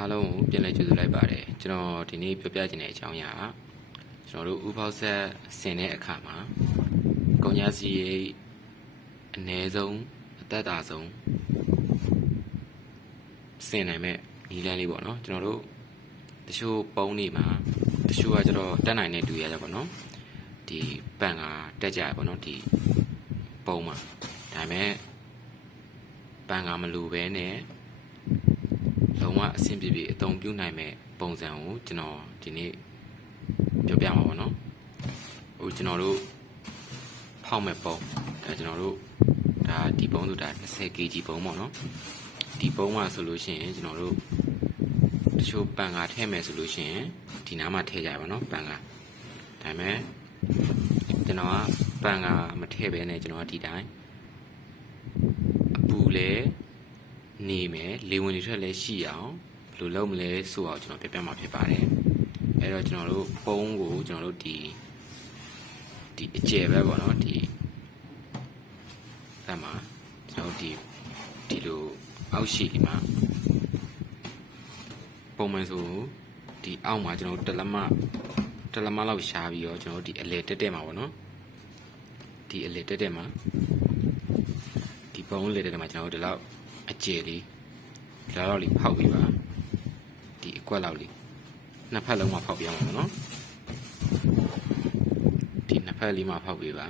အားလုံးကိုပြန်လည်ကြိုဆိုလိုက်ပါတယ်ကျွန်တော်ဒီနေ့ပြောပြချင်တဲ့အကြောင်းအရာကကျွန်တော်တို့ဥပောက်ဆက်ဆင်တဲ့အခါမှာကုန်ညာစီရိတ်အ ਨੇ ဆုံးအသက်တာဆုံးဆင်နိုင်မဲ့နီလန်းလေးပေါ့နော်ကျွန်တော်တို့တချို့ပုံးနေမှာတချို့ကကျတော့တက်နိုင်တဲ့တူရကြပေါ့နော်ဒီပန်ကတက်ကြရပေါ့နော်ဒီပုံးမှာဒါပေမဲ့ပန်ကမလူပဲနဲ့ လုံးဝအဆင်ပြေပြေအသုံးပြုနိုင်မဲ့ပုံစံကိုကျွန်တော်ဒီနေ့ပြောပြမှာပေါ့နော်ဟိုကျွန်တော်တို့ဖောက်မဲ့ပုံဒါကျွန်တော်တို့ဒါဒီပုံတို့ဒါ 20kg ပုံပေါ့နော်ဒီပုံကဆိုလို့ရှိရင်ကျွန်တော်တို့တချို့ပန်ကထည့်မယ်ဆိုလို့ရှိရင်ဒီနားမှာထည့်ကြပါတော့ပန်ကဒါပေမဲ့ကျွန်တော်ကပန်ကမထည့်ဘဲနဲ့ကျွန်တော်ကဒီတိုင်းအပူလဲ နေမယ်လေဝင်တွေထွက်လဲရှိအောင်ဘယ်လိုလုပ်မလဲဆိုအောင်ကျွန်တော်ပြပြမှာဖြစ်ပါတယ်အဲ့တော့ကျွန်တော်တို့ပုံးကိုကျွန်တော်တို့ဒီဒီအကျယ်ပဲပေါ့နော်ဒီအဲ့မှာကျွန်တော်တို့ဒီဒီလိုအောက်ရှိဒီမှာပုံမှန်ဆိုဒီအောက်မှာကျွန်တော်တို့တလက်မတလက်မလောက်ရှားပြီးတော့ကျွန်တော်တို့ဒီအလေတက်တက်မှာပေါ့နော်ဒီအလေတက်တက်မှာဒီပုံးလေတက်တက်မှာကျွန်တော်တို့ဒီလောက် အကျယ်လေးဒီလောက်လေးဖောက်ပြီးပါဒီအကွက်လောက်လေးနှစ်ဖက်လုံးမှာဖောက်ပြအောင်ပေါ့နော်ဒီနှစ်ဖက်လေးမှာဖောက်ပြီးပါ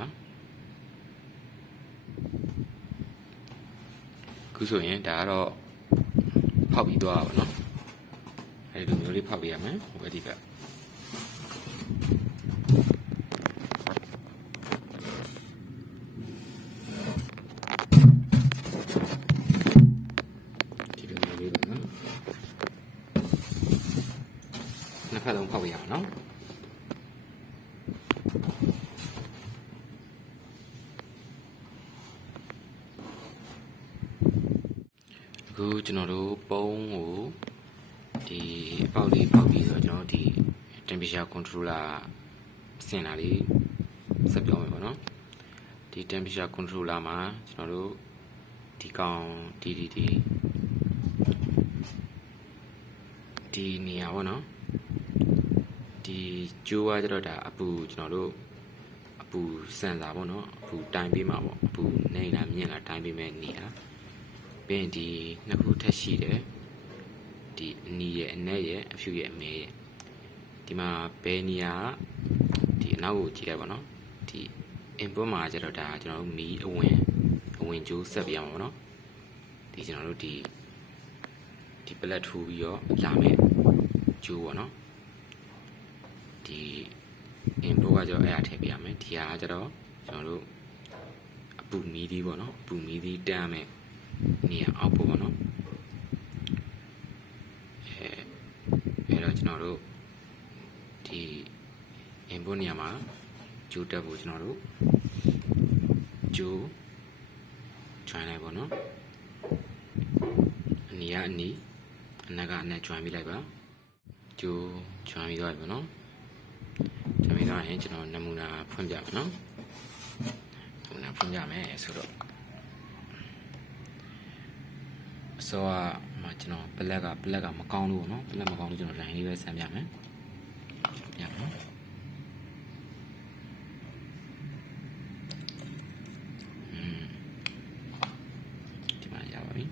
ခုဆိုရင်ဒါကတော့ဖောက်ပြီးသွားပါတော့နော်အဲဒီလိုမျိုးလေးဖောက်ပြရမယ်ဟိုဘက်ဒီဘက် နှစ်ဖက်လုံးဖောက်ပြရအောင်နော်အခုကျွန်တော်တို့ပုံးကိုဒီအပေါက်လေးပေါက်ပြီးတော့ကျွန်တော်တို့ဒီ temperature controller ဆင်တာလေးဆက်ပြောမယ်ပေါ့နော်ဒီ temperature controller မှာကျွန်တော်တို့ဒီကောင်ဒီဒီဒီဒီနေရာပေါ့နော် ဒီကျိုးကကျတော့ဒါအပူကျွန်တော်တို့အပူစင်စာပေါ့နော်အပူတိုင်းပေးမှာပေါ့အပူနေလားမြင့်လားတိုင်းပေးမဲ့နေတာပြီးရင်ဒီနှစ်ခုထက်ရှိတယ်ဒီအနီရဲ့အနက်ရဲ့အဖြူရဲ့အမဲရဲ့ဒီမှာဘယ်နေရာကဒီအနောက်ကိုကြည့်လိုက်ပါနော်ဒီ input မှာကျတော့ဒါကျွန်တော်တို့မီးအဝင်အဝင်ကျိုးဆက်ပြရမှာပေါ့နော်ဒီကျွန်တော်တို့ဒီဒီပလက်ထိုးပြီးတော့လာမဲ့ကျိုးပေါ့နော် ဒီ input ကကျတော့အဲ့အထည့်ပြရမယ်ဒီဟာကကျတော့ကျွန်တော်တို့အပူမီးသေးပေါ့နော်အပူမီးသေးတန်းမဲ့နေရာအောက်ပေါ့ပေါ့နော်အဲအဲ့တော့ကျွန်တော်တို့ဒီ input နေရာမှာကျိုးတက်ဖို့ကျွန်တော်တို့ကျိုး join လိုက်ပါနော်အနီးကအနီးအနက်ကအနက် join ပြီးလိုက်ပါကျိုး join ပြီးသွားပြီပေါ့နော် join ပြီးသွားရင်ကျွန်တော်နမူနာဖွင့်ပြမယ်နော်နမူနာဖွင့်ပြမယ်ဆိုတော့အစောကမှကျွန်တော် black က black ကမကောင်းလို့ပေါ့နော် black မကောင်းလို့ကျွန်တော် line လေးပဲဆန်းပြမယ်ပြမယ်နော် ဒီမှာရပါပြီ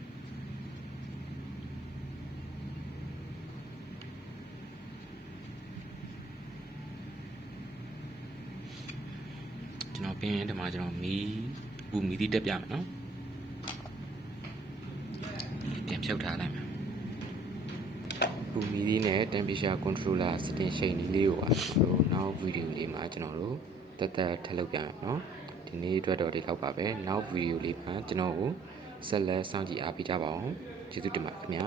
ကျွန်တော်ပြင်းရင်ဒီမှာကျွန်တော်မီးပူမီးသီးတက်ပြမယ်နော်ပြန်ဖြုတ်ထားလိုက်မယ်ပူမီးသီးနဲ့ temperature controller setting ရှိန်လေးကိုပါကျွန်တော်တို့နောက်ဗီဒီယိုလေးမှာကျွန်တော်တို့တက်တက်ထည့်လုပ်ပြမယ်နော်ဒီနေ့အတွက်တော့ဒီလောက်ပါပဲနောက်ဗီဒီယိုလေးမှာကျွန်တော်ကိုဆက်လက်စောင့်ကြည့်အားပေးကြပါအောင်ကျေးဇူးတင်ပါတယ်ခင်ဗျာ